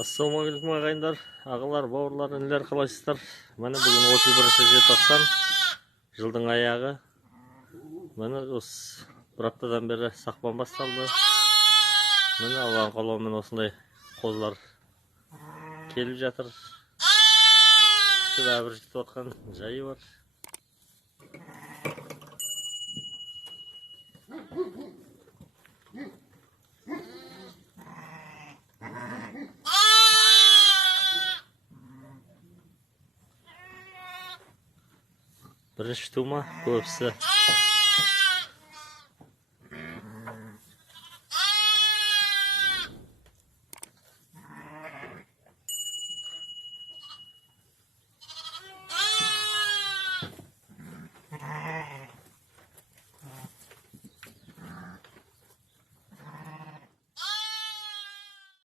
Ассалаумағалейкум ағайындар, ағалар, бауырлар, інілер, қалайсыздар? Міне бүгін 31 желтоқсан, жылдың аяғы. Міне осы бір аптадан бері сақпан басталды. Міне Алланың қалауымен осындай қозылар келіп жатыр. Әбір жетіп отқан жайы бар. Бірінші тума, көбісі